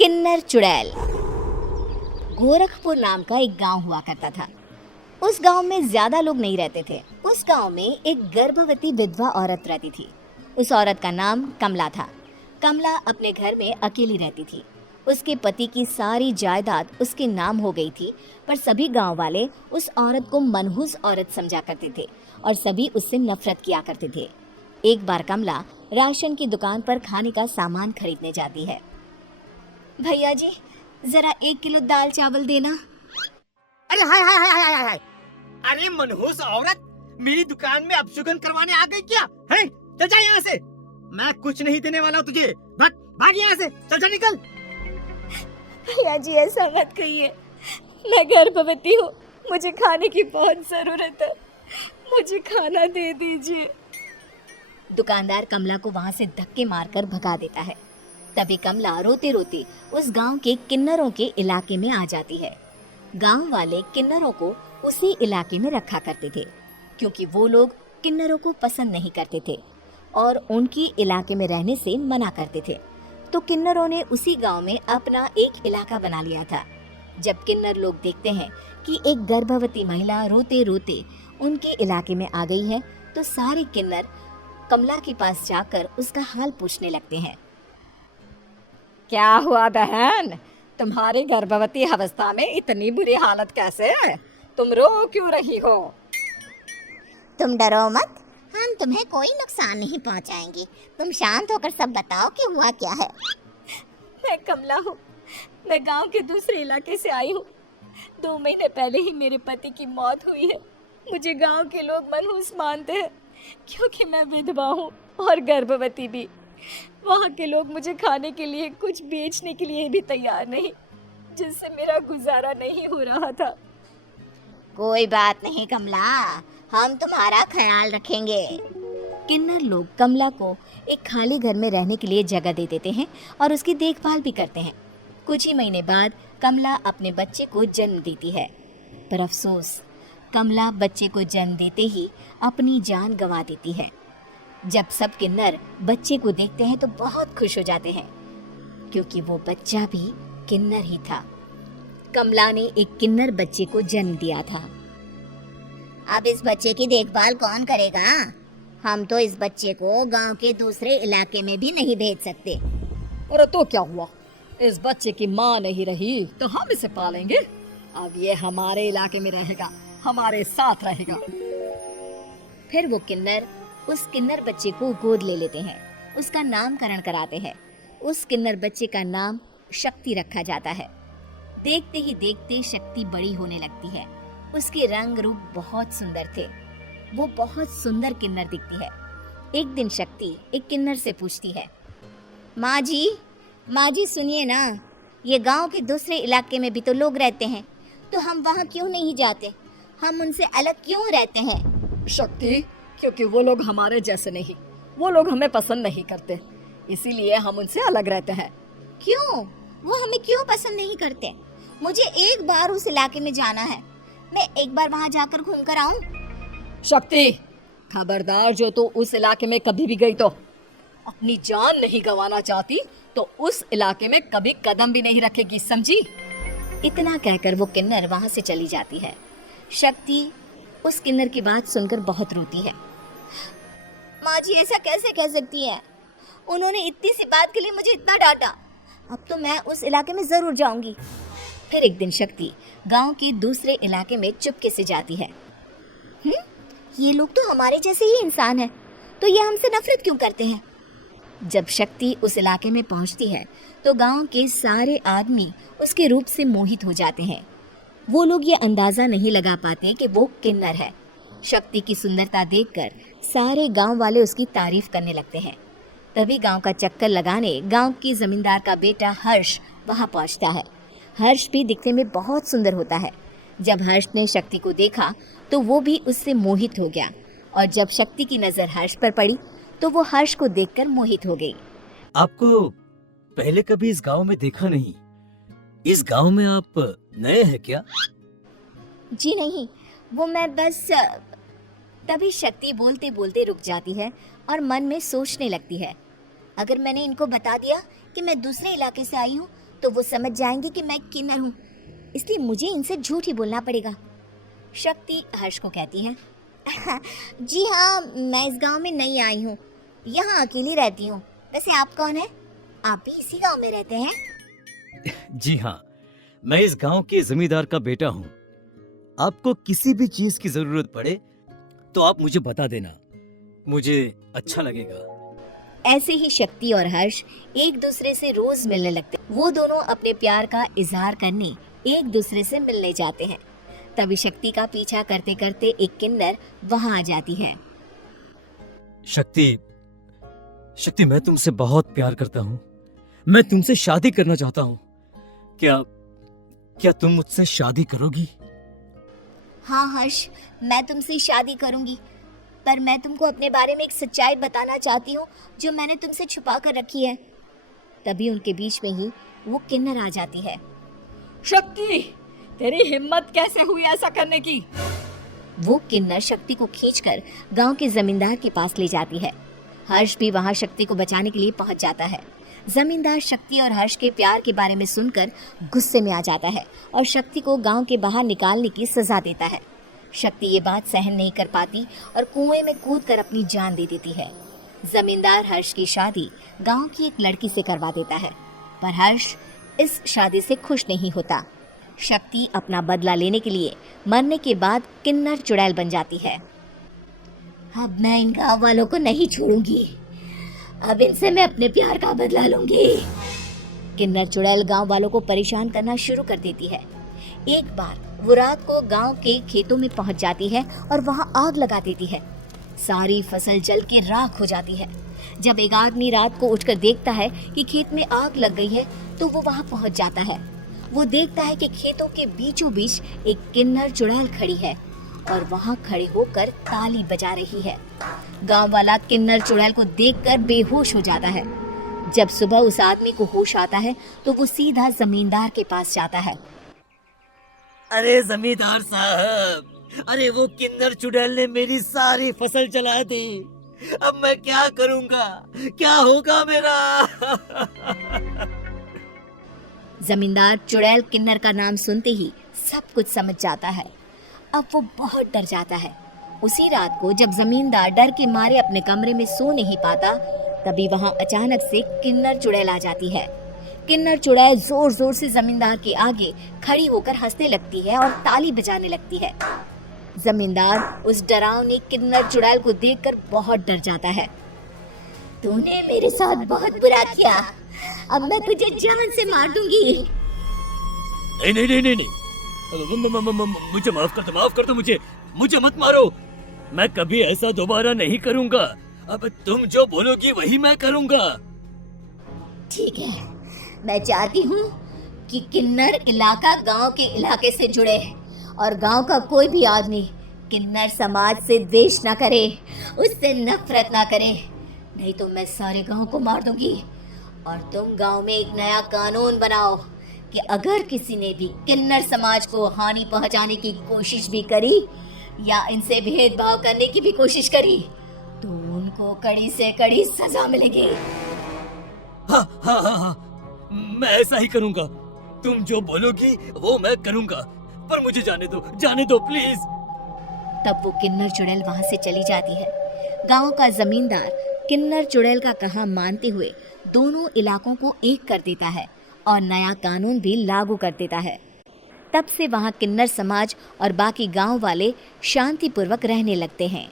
किन्नर चुड़ैल। गोरखपुर नाम का एक गांव हुआ करता था। उस गांव में ज्यादा लोग नहीं रहते थे। उस गांव में एक गर्भवती विधवा औरत रहती थी। उस औरत का नाम कमला था। कमला अपने घर में अकेली रहती थी। उसके पति की सारी जायदाद उसके नाम हो गई थी, पर सभी गांव वाले उस औरत को मनहूस औरत समझा करते थे और सभी उससे नफरत किया करते थे। एक बार कमला राशन की दुकान पर खाने का सामान खरीदने जाती है। भैया जी, जरा 1 किलो दाल चावल देना। अरे हाय हाय हाय हाय हाय हाय। अरे मनहूस औरत, मेरी दुकान में अपशगुन करवाने आ गई क्या? है? चल जा यहाँ से। मैं कुछ नहीं देने वाला हूँ तुझे। भाग यहाँ से, चल जा, निकल। भैया जी, ऐसा मत कहिए। मैं गर्भवती हूँ, मुझे खाने की बहुत जरूरत है, मुझे खाना दे दीजिए। दुकानदार कमला को वहां से धक्के मारकर भगा देता है। तभी कमला रोते रोते उस गांव के किन्नरों के इलाके में आ जाती है। गांव वाले किन्नरों को उसी इलाके में रखा करते थे, क्योंकि वो लोग किन्नरों को पसंद नहीं करते थे और उनकी इलाके में रहने से मना करते थे। तो किन्नरों ने उसी गांव में अपना एक इलाका बना लिया था। जब किन्नर लोग देखते हैं कि एक गर्भवती महिला रोते रोते उनके इलाके में आ गई है, तो सारे किन्नर कमला के पास जाकर उसका हाल पूछने लगते हैं। क्या हुआ बहन, तुम्हारी गर्भवती अवस्था में इतनी बुरी हालत कैसे है? तुम रो क्यों रही हो? तुम डरो मत, हम तुम्हें कोई नुकसान नहीं पहुंचाएंगे। तुम शांत होकर सब बताओ कि हुआ क्या है। मैं कमला हूँ, मैं गांव के दूसरे इलाके से आई हूँ। 2 महीने पहले ही मेरे पति की मौत हुई है। मुझे गांव के लोग मनहूस मानते हैं, क्योंकि मैं विधवा हूँ और गर्भवती भी। वहाँ के लोग मुझे खाने के लिए कुछ बेचने के लिए भी तैयार नहीं, जिससे मेरा गुजारा नहीं हो रहा था। कोई बात नहीं कमला, हम तुम्हारा ख्याल रखेंगे। किन्नर लोग कमला को एक खाली घर में रहने के लिए जगह दे देते हैं और उसकी देखभाल भी करते हैं। कुछ ही महीने बाद कमला अपने बच्चे को जन्म देती है, पर अफसोस, कमला बच्चे को जन्म देते ही अपनी जान गंवा देती है। जब सब किन्नर बच्चे को देखते हैं तो बहुत खुश हो जाते हैं, क्योंकि वो बच्चा भी किन्नर ही था। कमला ने एक किन्नर बच्चे को जन्म दिया था। अब इस बच्चे की देखभाल कौन करेगा? हम तो इस बच्चे को गांव के दूसरे इलाके में भी नहीं भेज सकते। अरे तो क्या हुआ, इस बच्चे की माँ नहीं रही तो हम इसे पालेंगे। अब ये हमारे इलाके में रहेगा, हमारे साथ रहेगा। फिर वो किन्नर उस किन्नर बच्चे को गोद ले लेते हैं, उसका नामकरण कराते हैं। उस किन्नर बच्चे का नाम शक्ति रखा जाता है। देखते ही देखते शक्ति बड़ी होने लगती है। उसके रंग रूप बहुत सुंदर थे। वो बहुत सुंदर किन्नर दिखती है। एक दिन शक्ति एक किन्नर से पूछती है, माँ जी सुनिए ना, ये गांव के दूसरे इलाके में भी तो लोग रहते हैं, तो हम वहाँ क्यों नहीं जाते? हम उनसे अलग क्यों रहते हैं? शक्ति, क्योंकि वो लोग हमारे जैसे नहीं, वो लोग हमें पसंद नहीं करते, इसीलिए हम उनसे अलग रहते हैं। क्यों? वो हमें क्यों पसंद नहीं करते? मुझे एक बार उस इलाके में जाना है, मैं एक बार वहाँ जाकर घूम कर आऊँ। शक्ति, खबरदार, जो तू उस इलाके में कभी भी गई तो अपनी जान नहीं गंवाना चाहती तो उस इलाके में कभी कदम भी नहीं रखेगी, समझी? इतना कहकर वो किन्नर वहाँ से चली जाती है। शक्ति उस किन्नर की बात सुनकर बहुत रोती है। माँ जी, ऐसा कैसे कह सकती है? उन्होंने इतनी सी बात के लिए मुझे इतना डांटा। अब तो मैं उस इलाके में जरूर जाऊंगी। फिर एक दिन शक्ति गांव के दूसरे इलाके में चुपके से जाती है। ये लोग तो हमारे जैसे ही इंसान हैं, तो ये हमसे नफरत क्यों करते हैं? जब शक्ति उस इलाके में पहुंचती है तो गांव के सारे आदमी उसके रूप से मोहित हो जाते हैं। वो लोग ये अंदाजा नहीं लगा पाते कि वो किन्नर है। शक्ति की सुंदरता देखकर सारे गांव वाले उसकी तारीफ करने लगते हैं। तभी गांव का चक्कर लगाने गांव की जमींदार का बेटा हर्ष वहां पहुंचता है। हर्ष भी दिखने में बहुत सुंदर होता है। जब हर्ष ने शक्ति को देखा तो वो भी उससे मोहित हो गया, और जब शक्ति की नजर हर्ष पर पड़ी तो वो हर्ष को देखकर मोहित हो गई। आपको पहले कभी इस गांव में देखा नहीं। इस गांव में आप नए हैं क्या? जी नहीं, वो मैं बस। तभी शक्ति बोलते बोलते रुक जाती है और मन में सोचने लगती है, अगर मैंने इनको बता दिया कि मैं दूसरे इलाके से आई हूँ तो वो समझ जाएंगे कि मैं किन्नर हूँ, इसलिए मुझे इनसे झूठ ही बोलना पड़ेगा। शक्ति हर्ष को कहती है, जी हाँ, मैं इस गांव में नई आई हूँ, यहाँ अकेली रहती हूँ। वैसे आप कौन है? आप भी इसी गांव में रहते हैं? जी हाँ, मैं इस गांव के जमींदार का बेटा हूँ। आपको किसी भी चीज की जरूरत पड़े तो आप मुझे बता देना, मुझे अच्छा लगेगा। ऐसे ही शक्ति और हर्ष एक दूसरे से रोज मिलने लगते। वो दोनों अपने प्यार का इजहार करने एक दूसरे से मिलने जाते हैं। तभी शक्ति का पीछा करते करते एक किन्नर वहां आ जाती है। शक्ति, शक्ति, मैं तुमसे बहुत प्यार करता हूँ। मैं तुमसे शादी करना चाहता हूँ। क्या तुम मुझसे शादी करोगी? हाँ हर्ष, मैं तुमसे शादी करूंगी, पर मैं तुमको अपने बारे में एक सच्चाई बताना चाहती हूँ जो मैंने तुमसे छुपा कर रखी है। तभी उनके बीच में ही वो किन्नर आ जाती है। शक्ति, तेरी हिम्मत कैसे हुई ऐसा करने की? वो किन्नर शक्ति को खींचकर गांव के जमींदार के पास ले जाती है। हर्ष भी वहां शक्ति को बचाने के लिए पहुंच जाता है। जमींदार शक्ति और हर्ष के प्यार के बारे में सुनकर गुस्से में आ जाता है और शक्ति को गांव के बाहर निकालने की सजा देता है। शक्ति ये बात सहन नहीं कर पाती और कुएं में कूदकर अपनी जान दे देती है। जमींदार हर्ष की शादी गांव की एक लड़की से करवा देता है, पर हर्ष इस शादी से खुश नहीं होता। शक्ति अपना बदला लेने के लिए मरने के बाद किन्नर चुड़ैल बन जाती है। अब मैं इन गाँव वालों को नहीं छोड़ूंगी, अब इनसे मैं अपने प्यार का बदला लूंगी। किन्नर चुड़ैल गांव वालों को परेशान करना शुरू कर देती है। एक बार वो रात को गांव के खेतों में पहुंच जाती है और वहां आग लगा देती है। सारी फसल जल के राख हो जाती है। जब एक आदमी रात को उठकर देखता है कि खेत में आग लग गई है तो वो वहां पहुंच जाता है। वो देखता है कि खेतों के बीचों बीच एक किन्नर चुड़ैल खड़ी है और वहां खड़े होकर ताली बजा रही है। गांव वाला किन्नर चुड़ैल को देखकर बेहोश हो जाता है। जब सुबह उस आदमी को होश आता है तो वो सीधा जमींदार के पास जाता है। अरे जमींदार साहब, अरे वो किन्नर चुड़ैल ने मेरी सारी फसल जला दी। अब मैं क्या करूंगा? क्या होगा मेरा? जमींदार चुड़ैल किन्नर का नाम सुनते ही सब कुछ समझ जाता है। अब वो बहुत डर जाता है। उसी रात को जब जमींदार डर के मारे अपने कमरे में सो नहीं पाता, तभी वहां अचानक से किन्नर चुड़ैल आ जाती है। किन्नर चुड़ैल जोर जोर से जमींदार के आगे खड़ी होकर हंसने लगती है और ताली बजाने लगती है। जमींदार उस डरावनी किन्नर चुड़ैल को देखकर बहुत डर जाता है। तूने मेरे साथ बहुत बुरा किया, अब मैं तुझे जान से मार दूंगी। नहीं नहीं नहीं नहीं, नहीं। मुझे माफ कर दो, मुझे मत मारो। मैं कभी ऐसा दोबारा नहीं करूंगा। अब तुम जो बोलोगी वही मैं करूंगा। ठीक है, मैं चाहती हूँ कि किन्नर इलाका गांव के इलाके से जुड़े और गांव का कोई भी आदमी किन्नर समाज से द्वेष न करे, उससे नफरत न करे, नहीं तो मैं सारे गांव को मार दूंगी। और तुम गांव में एक नया कानून बनाओ कि अगर किसी ने भी किन्नर समाज को हानि पहुंचाने की कोशिश भी करी या इनसे भेदभाव करने की भी कोशिश करी तो उनको कड़ी से कड़ी सजा मिलेगी। हाँ हाँ हाँ हाँ, मैं ऐसा ही करूंगा। तुम जो बोलोगी वो मैं करूंगा, पर मुझे जाने दो प्लीज। तब वो किन्नर चुड़ैल वहां से चली जाती है। गांव का जमींदार किन्नर चुड़ैल का कहा मानते हुए दोनों इलाकों को एक कर देता है और नया कानून भी लागू कर देता है। तब से वहां किन्नर समाज और बाकी गांव वाले शांतिपूर्वक रहने लगते हैं।